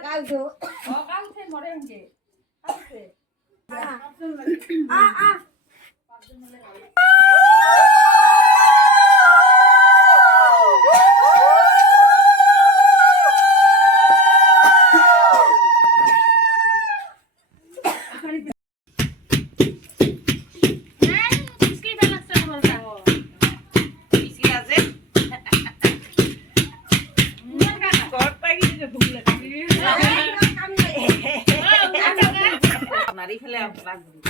কালছো ও কালছে মরে হঙ্গে কালছে নারী ফেলে রাখবি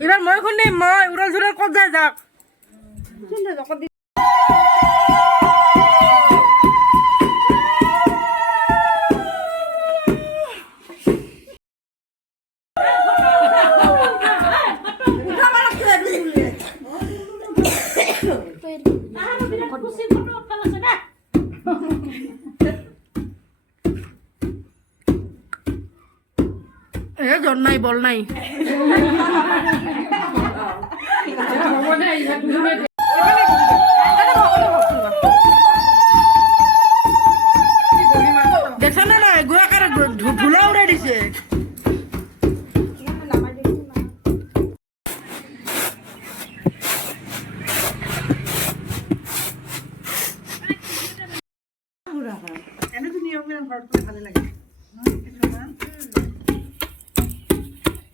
এবার মই খুন্দি মই উড়াল ঝুড়াল কত যায় যাক জন নাই বল নাই দেখছ না নাই গুয়াকার ধুলা উড়াই দিছে এনে তো নিয়ম ভালো লাগে